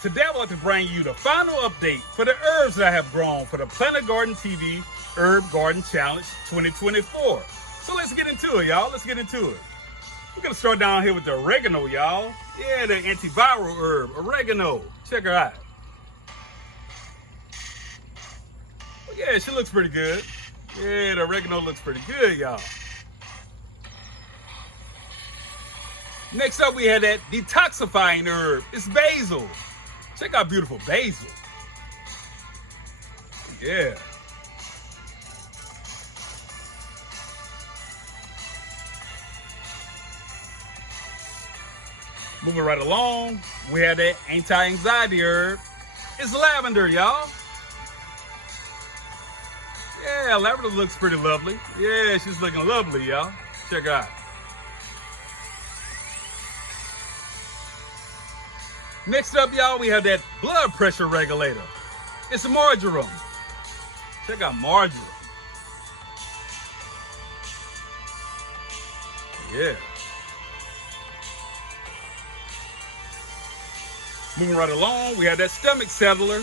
Today I want to bring you the final update for the herbs that I have grown for the Planet Garden TV Herb Garden Challenge 2024. So let's get into it, y'all. Let's get into it. We're gonna start down here with the oregano, y'all. Yeah, the antiviral herb, oregano. Check her out. Well, yeah, she looks pretty good. Yeah, the oregano looks pretty good, y'all. Next up, we have that detoxifying herb. It's basil. Check out beautiful basil. Yeah. Moving right along, we have that anti-anxiety herb. It's lavender, y'all. Yeah, lavender looks pretty lovely. Yeah, she's looking lovely, y'all. Check her out. Next up, y'all, we have that blood pressure regulator. It's marjoram. Check out marjoram. Yeah. Moving right along, we have that stomach settler.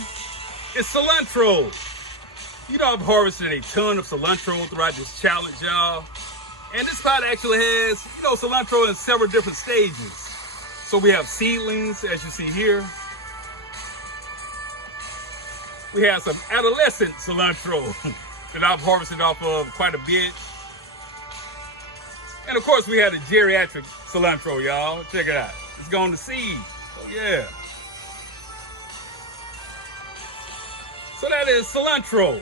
It's cilantro. You know, I've harvested a ton of cilantro throughout this challenge, y'all. And this pot actually has, cilantro in several different stages. So we have seedlings, as you see here. We have some adolescent cilantro that I've harvested off of quite a bit. And of course, we have the geriatric cilantro, y'all. Check it out. It's going to seed. Oh, yeah. So that is cilantro.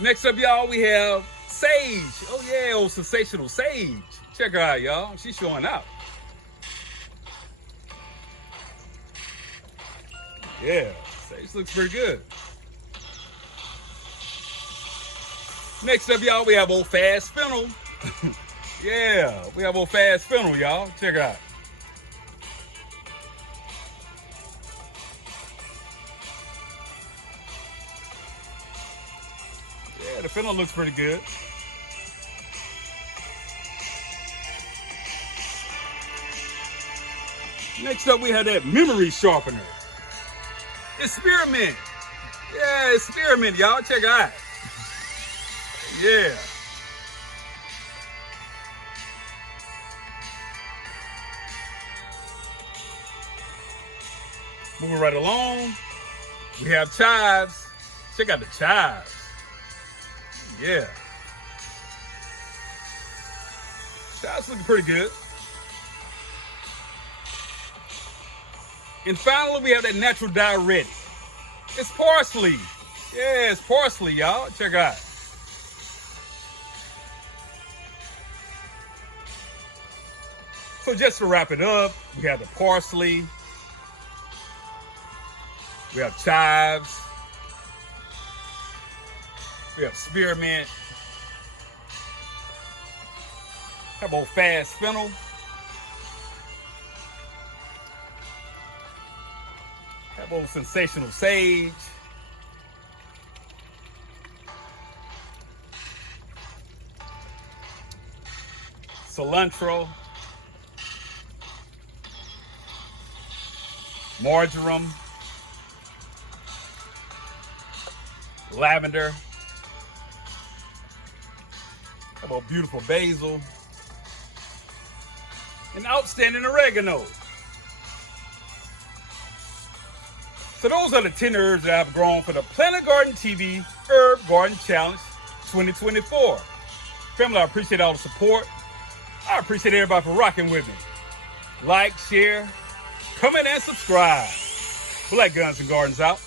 Next up, y'all, we have sage. Oh, yeah, old sensational sage. Check her out, y'all. She's showing out. Yeah, sage looks pretty good. Next up, y'all, we have old fast fennel. Yeah, we have old fast fennel, y'all. Check it out. Yeah, the fennel looks pretty good. Next up, we have that memory sharpener. It's spearmint. Yeah, it's spearmint, y'all. Check it out. Yeah. Moving right along, we have chives. Check out the chives. Yeah. Chives looking pretty good. And finally, we have that natural diuretic. It's parsley. Yeah, it's parsley, y'all. Check it out. So just to wrap it up, we have the parsley. We have chives. We have spearmint. Have old fast fennel. Have old sensational sage. Cilantro. Marjoram. Lavender. Have a beautiful basil. And outstanding oregano. So those are the 10 herbs that I've grown for the Planet Garden TV Herb Garden Challenge 2024. Family, I appreciate all the support. I appreciate everybody for rocking with me. Like, share, comment, and subscribe. Black Guns and Gardens out.